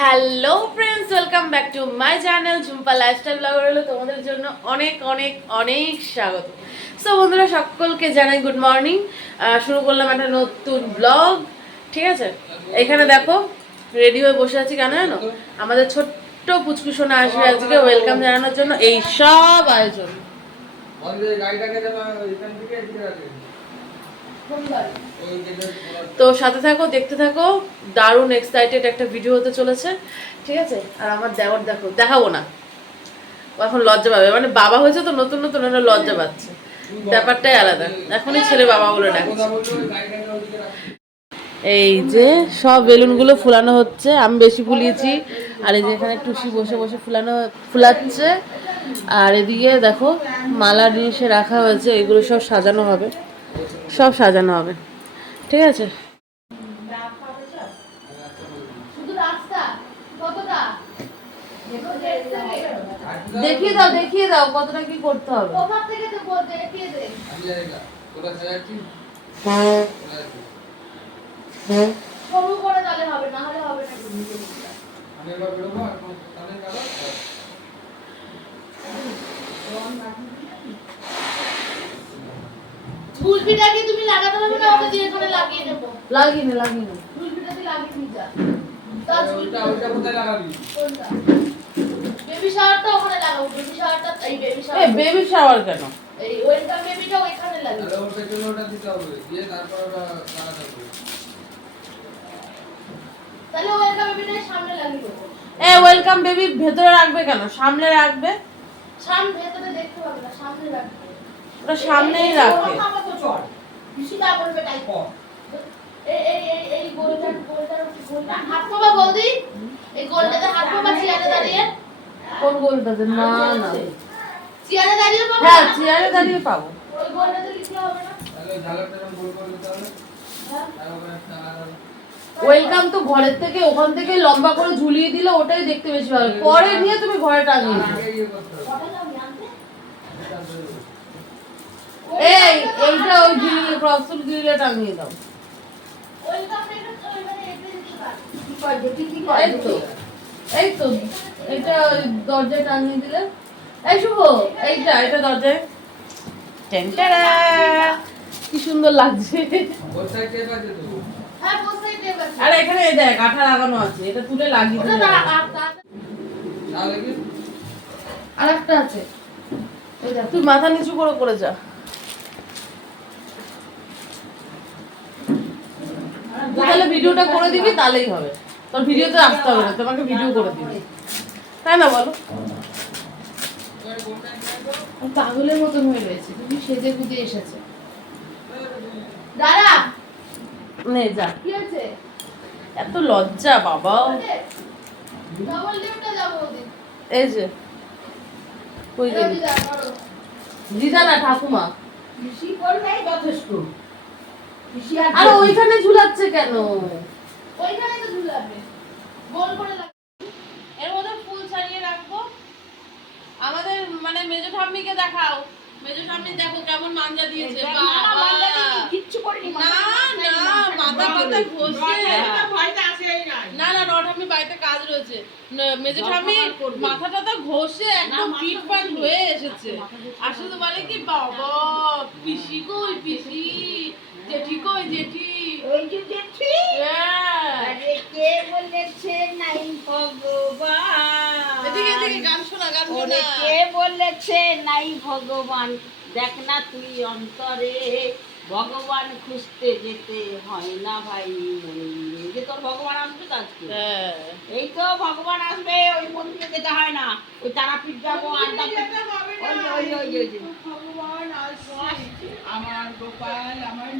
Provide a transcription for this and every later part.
Hello friends welcome back to my channel Jhumpa lifestyle blogger হলো তোমাদের জন্য অনেক অনেক অনেক স্বাগত। সো বন্ধুরা সকলকে জানাই গুড মর্নিং শুরু করলাম একটা নতুন ব্লগ ঠিক আছে? এখানে দেখো রেডি হয়ে বসে আছি কেন জানো? আমাদের ছোট্ট পুচকু সোনা আসবে আজকে ওয়েলকাম জানানোর জন্য এই সব আয়োজন। তো সাথে থাকো, দেখতে থাকো। দারুণ এক্সাইটেড একটা ভিডিও হতে চলেছে। ঠিক আছে? আর আমার দেওয়ার দেখো, দেখাবো না। এখন লজ্জা পাবে। মানে বাবা হয়েছে তো, নতুন নতুন ওরা লজ্জা পাচ্ছে। ব্যাপারটাই আলাদা। এখনই ছেলে বাবা বলে ডাকছে। এই যে সব বেলুনগুলো ফুলানো হচ্ছে। আমি বেশি ফুলিয়েছি। আর এই যে এখানে টুসি বসে বসে ফুলানো, ফুলাচ্ছে। আর এদিকে দেখো, মালা জিনিসে রাখা হয়েছে। এগুলো সব সাজানো হবে। সব সাজানো হবে। ঠিক আছে। দেখিয়ে দাও দেখিয়ে দাও কতটা কি করতে হবে। আমি জানি না ওটা সাজাচ্ছি আমি এবার বেরোবো এখন তাহলে গেল ঝুলপিটা কি তুমি লাগাতে পারবে না ওকে দিয়ে এখানে লাগিয়ে নেব লাগিয়ে নে লাগিয়ে নে। লাগিয়ে নিয়ে যা। তা ওইটা ওইটা কোথায় লাগাবি? কোনটা? বেবি শাওয়ারটা ওখানে লাগাবো বেবি শাওয়ারটা এই বেবি শাওয়ার বেবি শাওয়ার কেন? এই ওয়েলকাম বেবিটা তাহলে লাগাবো পেছনে ওটা দিতে হবে দিয়ে তারপর ওটা লাগাতে হবে। তাহলে ওয়েলকাম বেবিটা সামনে লাগিয়ে দেবো। এ ওয়েলকাম বেবি ভেতরে রাখবে কেন? সামনে রাখবে? সামনে ভেতরে দেখতে পাবে না সামনে রাখবে। ওটা সামনেই রাখে। বেশি না বলবে তাই এই এই এই এই গোলটা গোলটা গোলটা হাত পাবা বৌদি এই গোলটাতে হাত পাবা। চেয়ারে দাঁড়িয়ে কোন গোলটাতে না না। চেয়ারে দাঁড়িয়ে পাবা হ্যাঁ চেয়ারে দাঁড়িয়ে পাবো ওই গোলটাতে লিখলে হবে না হ্যাঁ ওয়েলকাম তো ঘরের থেকে ওখান থেকে লম্বা করে ঝুলিয়ে দিলে ওটাই দেখতে বেশি ভালো পরে নিয়ে তুমি ঘরে টাঙিয়ে দিও আগে ইয়ে করতে হবে কটা যাও আনতে এটা বেরোবে। এই এইটা ওই গ্রিলে গ্রিলে টাঙিয়ে দাও এই তো এই তো এটা ওই দরজায় টাঙিয়ে দিলে। এই শুভ এইটা এটা দরজায়। টেনটারা কি সুন্দর লাগছে। আর এখানে এই দেখ আঠা লাগানো আছে এটা তুলে লাগিয়ে দিলে আর আরেকটা আছে। তুই মাথা নিচু করে করে যা। তুই তাহলে ভিডিওটা করে দিবি তাহলেই হবে। তোর ভিডিওতে আসতে হবে না তোমাকে ভিডিও করে দিবি। তাই না বলো? পাগলের মতন হয়ে রয়েছে তুমি সেজে গুজে এসেছে। দাঁড়া। নে যা। কি আছে এত লজ্জা বাবা। এই যে কই গেলি? দিদা করো দিদা না ঠাকুমা বেশি করলেই যথেষ্ট বেশি আর ওইখানে ঝুলাচ্ছে কেন? ওইখানে তো ঝুলাবে। গোল করে লাগবে। এর মধ্যে ফুল ছাড়িয়ে রাখব। আমাদের মানে মেজো ঠাম্মিকে দেখাও। মেজো ঠাম্মি দেখো কেমন মাঞ্জা দিয়েছে। বাবা। কিচ্ছু করিনি না না মাথা মাথা ঘষে। না না নট আমি বাড়িতে কাজ রয়েছে। মেজো ঠাম্মি মাথাটা তো ঘষে একদম ফিট ফাট হয়ে এসেছে। আসলে তো বলে কি বাবা পিসি কই পিসি? জেঠি কই জেঠি? ওই যে দেখছি হ্যাঁ। আরে কে বলেছে নাই ভগবান? এদিকে এদিকে গান শোনা গান শোনা। কে বলেছে নাই ভগবান? দেখ না তুই অন্তরে ভগবান খুঁজতে যেতে হয় না ভাই। এই যে তোর ভগবান আসবে তো আজকে। হ্যাঁ। এই তো ভগবান আসবে ওই মন্দিরে যেতে হয় না। ওই তারাপীঠ যাব আড্ডা ওই ওই ওই যে, ওই আমার গোপাল আমার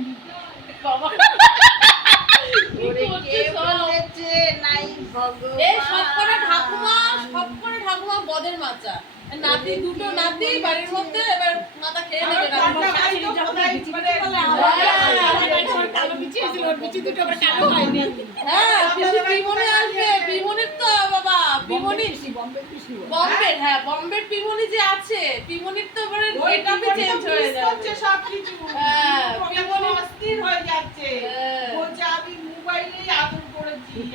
বদের মাচা। নাতি দুটো নাতি বাড়ির মধ্যে এবার মাথা খেয়ে নেবে না হ্যাঁ পিসি পিমনি আসবে পিমনির তো বাবা পিমনি। বম্বের হ্যাঁ বম্বের পিমনি যে আছে পিমনির তো এবারে চেঞ্জ হয়ে যাবে। হ্যাঁ পিমনি হ্যাঁ। জিজ্ঞেস করেছে।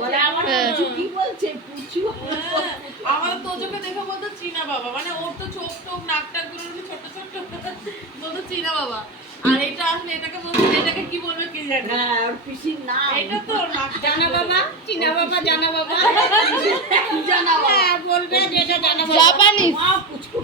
বলে আমার হ্যাঁ। পুচু কি বলছে? পুচু? হ্যাঁ, আমার তোজোকে দেখে বলতো চীনা বাবা। মানে ওর তো চোখ টোক নাক টাকগুলো ছোট ছোট। বলতো চীনা বাবা। আর এটা আসলে এটাকে বলতো এটাকে কি বলবে কি জানি? হ্যাঁ পিসির নাম। এটা তো জানা বাবা? চিনা বাবা জানা বাবা। জানা বাবা। হ্যাঁ, বলবে যে জানা বাবা। জাপানিজ। মা পুচকু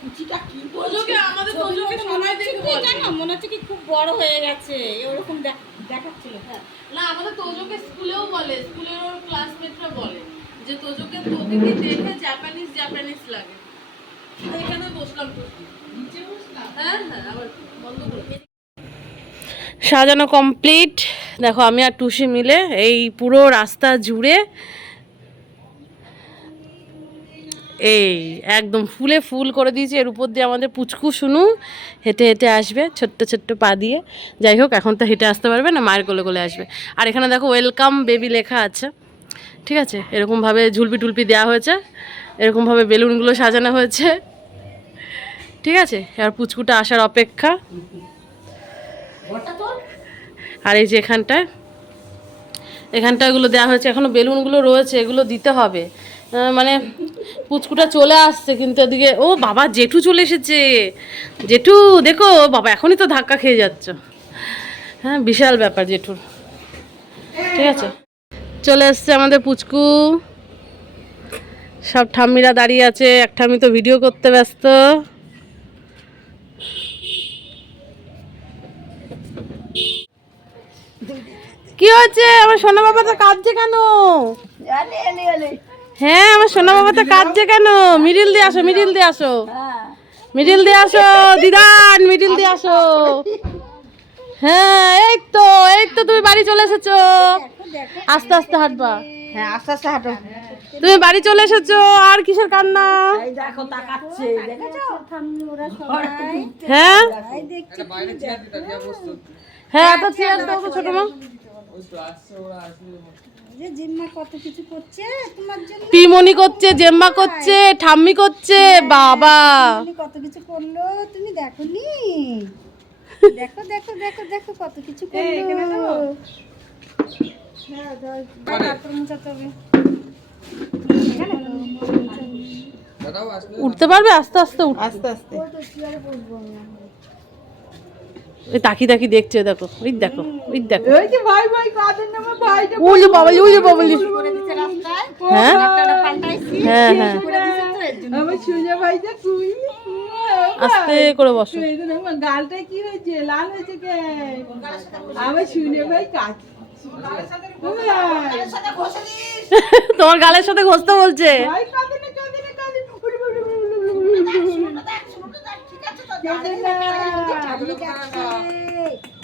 পুচিটা কি বলছে? আমাদের তোজোকে সবাই দেখে বলে। জানো মনে হচ্ছে কি খুব বড় হয়ে গেছে। ওরকম দেখ- দেখাচ্ছিল হ্যাঁ। না আমাদের তোজোকে স্কুলেও বলে স্কুলের ওর ক্লাসমেটরা বলে যে তোজোকে তোকে কি দেখে জাপানিজ জাপানিজ লাগে? এখানে বসলাম তো। নিচে বসলাম? হ্যাঁ হ্যাঁ আবার বন্ধ করে সাজানো কমপ্লিট দেখো আমি আর টুসি মিলে এই পুরো রাস্তা জুড়ে এই, একদম ফুলে ফুল করে দিয়েছি। এর উপর দিয়ে আমাদের পুচকু শুনু হেঁটে হেঁটে আসবে, ছোট্ট ছোট্ট পা দিয়ে। যাই হোক, এখন তো হেঁটে আসতে পারবে না, মায়ের কোলে কোলে আসবে। আর এখানে দেখো ওয়েলকাম বেবি লেখা আছে। ঠিক আছে? এরকমভাবে ঝুলপি টুলপি দেওয়া হয়েছে, এরকমভাবে বেলুনগুলো সাজানো হয়েছে। ঠিক আছে? আর পুচকুটা আসার অপেক্ষা। আর এই যে এখানটায় এখানটা এগুলো দেওয়া হয়েছে। এখনও বেলুনগুলো রয়েছে, এগুলো দিতে হবে। মানে পুচকুটা চলে আসছে, কিন্তু এদিকে, ও বাবা, জেঠু চলে এসেছে। জেঠু, দেখো বাবা, এখনই তো ধাক্কা খেয়ে যাচ্ছ। হ্যাঁ বিশাল ব্যাপার জেঠুর। ঠিক আছে। চলে এসছে আমাদের পুচকু। সব ঠাম্মিরা দাঁড়িয়ে আছে, এক ঠাম্মি তো ভিডিও করতে ব্যস্ত। কি হচ্ছে আমার সোনা বাবা তো কাঁদছে কেন? হ্যাঁ আমার সোনা বাবা তো কাঁদছে কেন? মিডিল দিয়ে আসো মিডিল দিয়ে আসো। হ্যাঁ মিডিল দিয়ে আসো দিদান মিডিল দিয়ে আসো। হ্যাঁ এই তো এই তো তুমি বাড়ি চলে এসেছ। আস্তে আস্তে হাঁটবা। হ্যাঁ আস্তে আস্তে হাঁটো। তুমি বাড়ি চলে এসেছ আর কিসের কান্না? এই দেখো তাকাচ্ছে দেখেছ? ওরা সবাই হ্যাঁ দেখছি বাইরে চেয়ার দিতে দিয়া বসতো হ্যাঁ এত চেয়ার দাও তো ছোট মা। পিমনি করছে জেম্মা করছে ঠাম্মি করছে বাবা। কত কিছু করল তুমি দেখোনি? দেখো দেখো দেখো দেখো কত কিছু করল। হ্যাঁ উঠতে পারবে? আস্তে আস্তে উঠ। আস্তে আস্তে। ওই তাকি তাকি দেখছে দেখো ওই দেখো ওই দেখো। ওই যে ভাই ভাই কাদের নামে ভাইটা যে বাবালি বাবালি হ্যাঁ? হ্যাঁ হ্যাঁ। জন্য। আমার সুজা ভাইটা তুই আস্তে করে বসো। গালটা কি হয়েছে? লাল হয়েছে কে? আমার ভাই কাজ। তোমার গালের সাথে ঘষতে বলছে।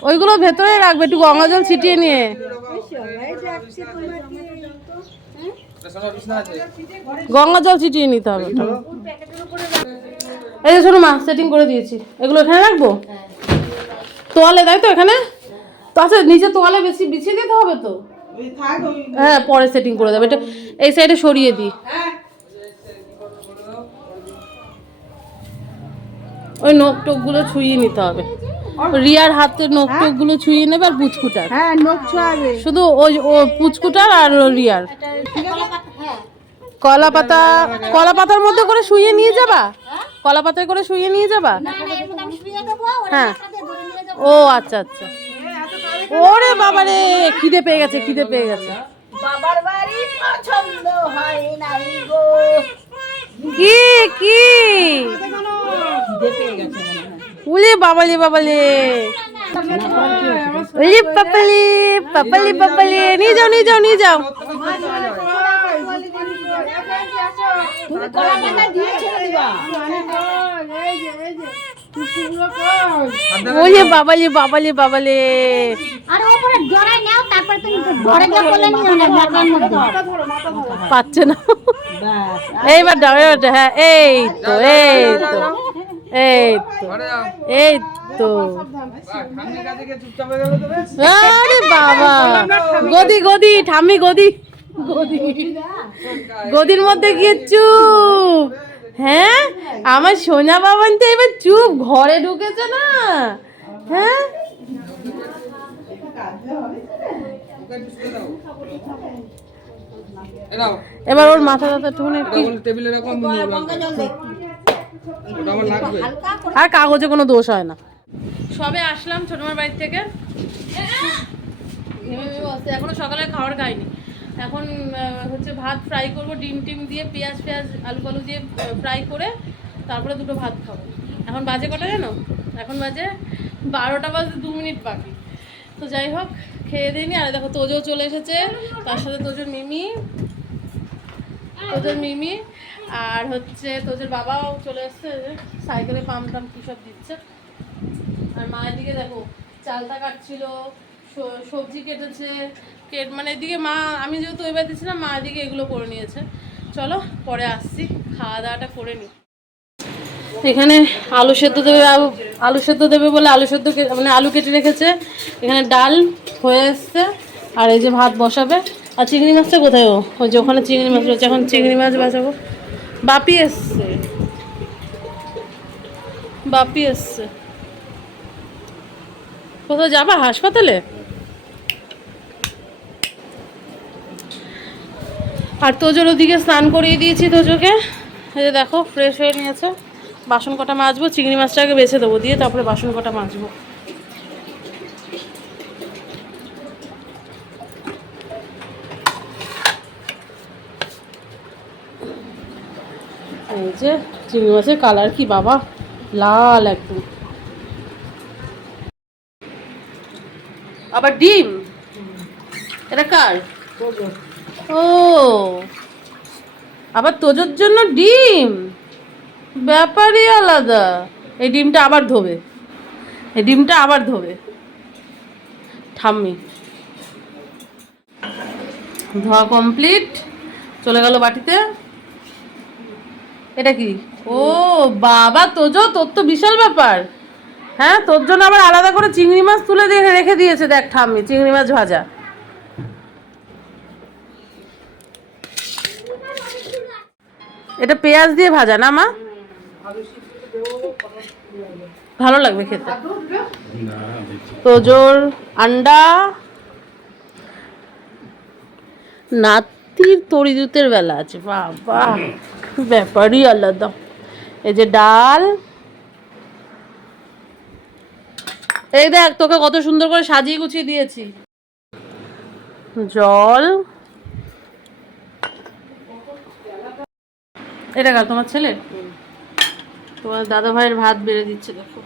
ওইগুলো ভেতরে রাখবে একটু গঙ্গা জল ছিটিয়ে নিয়ে। গঙ্গা জল ছিটিয়ে নিতে হবে। এই যে শোনো মা সেটিং করে দিয়েছি। এগুলো এখানে রাখব? তোয়ালে তাই তো এখানে? তো আচ্ছা নিচে তোয়ালে বেশি বিছিয়ে দিতে হবে তো? হ্যাঁ পরে সেটিং করে দেবে। এটা এই সাইডে সরিয়ে দিই। ওই নোক টোকগুলো ছুঁয়ে নিতে হবে। রিয়ার হাতের নোক টোকগুলো ছুঁয়ে নেবে আর পুচকুটার। হ্যাঁ নোক ছোঁয়াবে। শুধু ওই ও পুচকুটার আর রিয়ার। কলা পাতা কলা পাতার মধ্যে করে শুয়ে নিয়ে যাবা? কলা পাতায় করে শুয়ে নিয়ে যাবা? হ্যাঁ। ও আচ্ছা আচ্ছা। ওরে বাবা রে খিদে পেয়ে গেছে খিদে পেয়ে গেছে। বাবার বাড়ি পছন্দ হয় কি কি খিদে পেয়ে গেছে মনে হয় উলি বাবালি বাবালি উলি পাপালি পাপালি পাপালি নিয়ে যাও নিয়ে যাও নিয়ে যাও তুমি কলা পাতা দিয়ে ছেড়ে দিবা উলি বাবালি বাবালি বাবালি আর ওপরে জড়াই নাও তারপরে তুমি ঘরে গিয়ে বলে নিও না মাথার মধ্যে। পাচ্ছে না। ব্যাস এইবার দাও এইবার দাও, হ্যাঁ এই তো এই তো। এই তো এই তো। হয়ে আরে বাবা গদি গদি ঠাম্মি গদি। গদি। গদির মধ্যে গিয়ে চুপ। হ্যাঁ? আমার সোনা বাবান তো এবার চুপ ঘরে ঢুকেছে না। হ্যাঁ? এবার ওর মাথা ব্যথা একটুখানি টেবিলে রাখো আর কাগজে কোনো দোষ হয় না। সবে আসলাম ছোটমার বাড়ি থেকে। এখনও সকালে খাবার খাইনি। এখন হচ্ছে ভাত ফ্রাই করব, ডিম টিম দিয়ে পেঁয়াজ পেঁয়াজ আলু আলু দিয়ে ফ্রাই করে তারপরে দুটো ভাত খাব। এখন বাজে কটা জানো? এখন বাজে বারোটা বাজে দু মিনিট বাকি। তো যাই হোক, খেয়ে দিইনি আর দেখো, তোজো চলে এসেছে। তার সাথে তোজোর মিমি। তোজোর মিমি। আর হচ্ছে তোদের বাবাও চলে এসছে সাইকেলে পাম টাম কী সব দিচ্ছে। আর মায়ের দিকে দেখো, চালটা কাটছিল সবজি কেটেছে কেট মানে এদিকে মা, আমি যেহেতু এবার দিচ্ছিলাম মা এদিকে এগুলো করে নিয়েছে। চলো, পরে আসছি খাওয়া দাওয়াটা করে নিই এখানে আলু সেদ্ধ দেবে আলু- সেদ্ধ দেবে বলে আলু সেদ্ধ মানে আলু কেটে রেখেছে। এখানে ডাল হয়ে এসছে, আর এই যে ভাত বসাবে। আর চিংড়ি মাছটা কোথায় ও ওই যে ওখানে চিংড়ি মাছ রয়েছে, এখন চিংড়ি মাছ বাঁচাবো বাপি এসছে। বাপি এসছে। কোথাও যাবা হাসপাতালে? আর তোজোর ওদিকে স্নান করিয়ে দিয়েছি তোজোকে। এই যে দেখো ফ্রেশ হয়ে নিয়েছে। বাসন কটা মাজবো, চিংড়ি মাছটাকে বেছে দেবো, দিয়ে তারপরে বাসন কটা মাজবো। যে চিংড়ি মাছের কালার কি বাবা? লাল একদম। আবার ডিম? এটা কার? ও। আবার তোজোর জন্য ডিম? ব্যাপারই আলাদা। এই ডিমটা আবার ধোবে। এই ডিমটা আবার ধোবে। ঠাম্মি। ধোয়া কমপ্লিট চলে গেল বাটিতে। এটা কি? ও বাবা, তোজো, তোর তো বিশাল ব্যাপার। হ্যাঁ তোর জন্য আবার আলাদা করে চিংড়ি মাছ তুলে দিয়ে রেখে দিয়েছে, দেখ ঠাম্মি, চিংড়ি মাছ ভাজা। এটা পেঁয়াজ দিয়ে ভাজা না, মা? ভালো লাগবে খেতে। তোজোর আন্ডা নাতির তরিদুতের বেলা আছে, বাবা। ব্যাপারই আলাদা। এই যে ডাল। এই দেখ, তোকে কত সুন্দর করে সাজিয়ে গুছিয়ে দিয়েছি। জল। এটা কাল তোমার ছেলের তোমার দাদা ভাইয়ের ভাত বেড়ে দিচ্ছে, দেখো।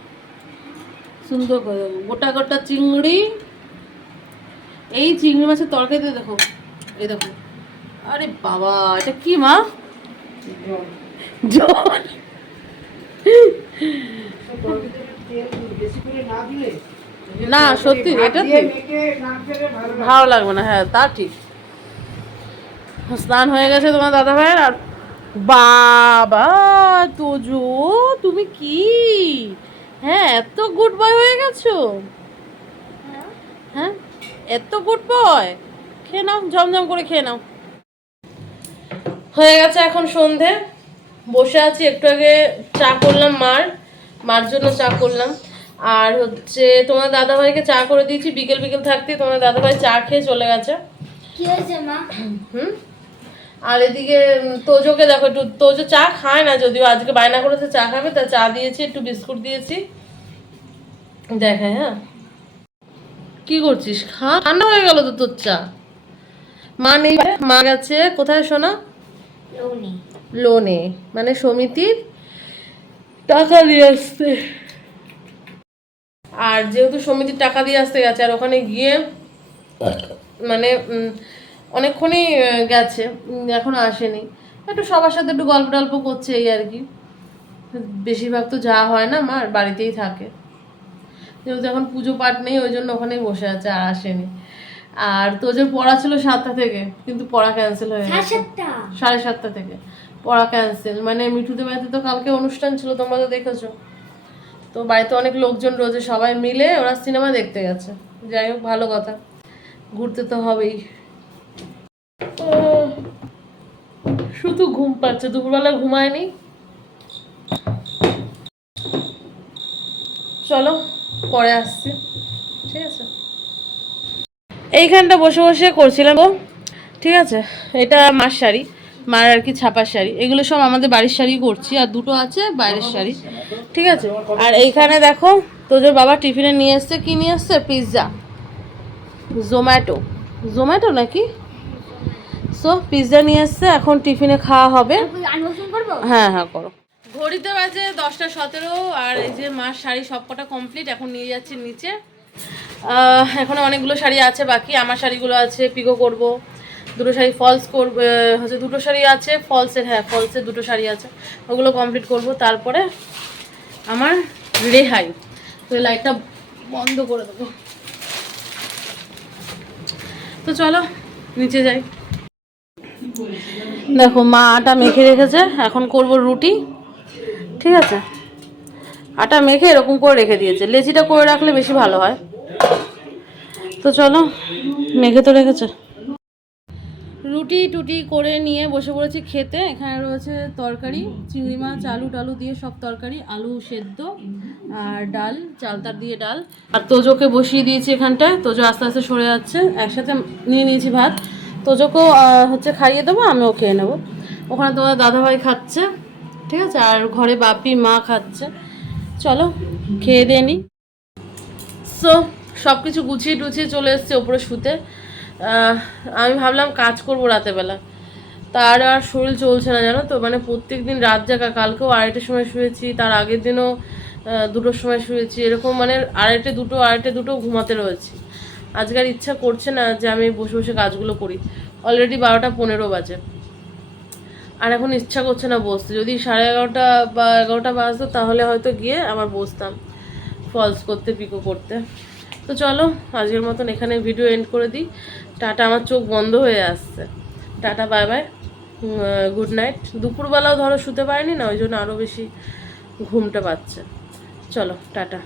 সুন্দর করে। গোটা গোটা চিংড়ি। এই চিংড়ি মাছের তরকারিতে দেখো। এই দেখো। আরে বাবা এটা কি মা? জল। না সত্যি এটা ভালো লাগবে না হ্যাঁ তা ঠিক। স্নান হয়ে গেছে তোমার দাদা ভাইয়ের আর বাবা তোজো তুমি কি? হ্যাঁ এত গুড বয় হয়ে গেছো। হ্যাঁ। এত গুড বয় খেয়ে নাও ঝমঝম করে খেয়ে নাও। হয়ে গেছে এখন সন্ধে। বসে আছি একটু আগে চা করলাম মার মার জন্য চা করলাম। আর হচ্ছে তোমার দাদা ভাইকে চা করে দিয়েছি বিকেল বিকেল থাকতে তোমার দাদা ভাই চা খেয়ে চলে গেছে। কি হয়েছে মা? হুম? আর এদিকে তোজোকে দেখো একটু তোজো চা খায় না যদিও আজকে বায়না করেছে চা খাবে তা চা দিয়েছি একটু বিস্কুট দিয়েছি। দেখে হ্যাঁ। কি করছিস? খা ঠান্ডা হয়ে গেল তো তোর চা। মা নেই মা গেছে। কোথায় শোনা লোনি। লোনে মানে সমিতির টাকা দিয়ে আসতে আর যেহেতু সমিতির টাকা দিয়ে আসতে গেছে আর ওখানে গিয়ে মানে অনেকক্ষণই গেছে এখনও আসেনি। একটু সবার সাথে একটু গল্প টল্প করছে এই আর কি। বেশিরভাগ তো যাওয়া হয় না আমার বাড়িতেই থাকে। যেহেতু এখন পুজো পাঠ নেই ওই জন্য ওখানেই বসে আছে আর আসেনি। আর তোজোর পড়া ছিল সাতটা থেকে কিন্তু পড়া ক্যান্সেল হয়ে গেছে। সাড়ে সাতটা থেকে। পড়া ক্যান্সেল মানে মিঠুদের বাড়িতে তো কালকে অনুষ্ঠান ছিল তোমরা তো দেখেছ। তো বাড়িতে অনেক লোকজন রয়েছে সবাই মিলে ওরা সিনেমা দেখতে গেছে। যাই হোক ভালো কথা। ঘুরতে তো হবেই। শুধু ঘুম পাচ্ছে দুপুরবেলা ঘুমায়নি। চলো পরে আসছি। ঠিক আছে? এইখানটা বসে বসে করছিলাম ও ঠিক আছে? এটা মার শাড়ি মার আর কি ছাপার শাড়ি। এগুলো সব আমাদের বাড়ির শাড়ি করছি আর দুটো আছে বাইরের শাড়ি। ঠিক আছে? আর এইখানে দেখো তোদের বাবা টিফিনে নিয়ে এসছে কি নিয়ে এসছে? পিৎজা। জোম্যাটো। জোম্যাটো নাকি? সো পিৎজা নিয়ে এসছে এখন টিফিনে খাওয়া হবে। হ্যাঁ হ্যাঁ করো। ঘড়িতে বাজে দশটা সতেরো আর এই যে মার শাড়ি সবকটা কমপ্লিট এখন নিয়ে যাচ্ছি নিচে। আহ, এখনও অনেকগুলো শাড়ি আছে বাকি আমার শাড়িগুলো আছে পিকো করব। দুটো শাড়ি ফলস করব হচ্ছে দুটো শাড়ি আছে ফলসের হ্যাঁ ফলসের দুটো শাড়ি আছে। ওগুলো কমপ্লিট করব তারপরে আমার রেহাই। তো লাইটটা বন্ধ করে দেবো। তো চলো নিচে যাই। দেখো মা আটা মেখে রেখেছে এখন করব রুটি। ঠিক আছে? আটা মেখে এরকম করে রেখে দিয়েছে। লেচিটা করে রাখলে বেশি ভালো হয়। তো চলো, মেখে তো রেখেছে। রুটি টুটি করে নিয়ে বসে পড়েছি খেতে। এখানে রয়েছে তরকারি, চিংড়ি মাছ, আলু টালু দিয়ে সব তরকারি, আলু সেদ্ধ আর ডাল, চালতার দিয়ে ডাল। আর তোজোকে বসিয়ে দিয়েছি এখানটায়। তোজো আস্তে আস্তে সরে যাচ্ছে। একসাথে নিয়ে নিয়েছি ভাত। তোজোকেও হচ্ছে খাইয়ে দেবো, আমিও খেয়ে নেব। ওখানে তোমার দাদাভাই খাচ্ছে, ঠিক আছে? আর ঘরে বাপি মা খাচ্ছে। চলো, খেয়ে দিয়ে নিই সো সব কিছু গুছিয়ে টুছিয়ে চলে এসছে ওপরে শুতে। আমি ভাবলাম কাজ করব রাতেবেলা। তার আর শরীর চলছে না, জানো তো? মানে প্রত্যেক দিন রাত জাগা, কালকেও আড়াইটের সময় শুয়েছি, তার আগের দিনও দুটোর সময় শুয়েছি। এরকম মানে আড়াইটে দুটো আড়াইটে দুটো ঘুমাতে রয়েছি। আজকাল ইচ্ছা করছে না যে আমি বসে বসে কাজগুলো করি। অলরেডি বারোটা পনেরো বাজে। আর এখন ইচ্ছা করছে না বসতে। যদি সাড়ে এগারোটা বা এগারোটা বাজতো, তাহলে হয়তো গিয়ে আবার বসতাম। ফলস করতে পিকো করতে। তো চলো, আজকের মতন এখানে ভিডিও এন্ড করে দিই। টাটা, আমার চোখ বন্ধ হয়ে আসছে। Tata bye bye good night দুপুরবেলাও ধরো শুতে পারিনি না, ওই জন্য আরও বেশি ঘুমটা পাচ্ছে। চলো, টাটা।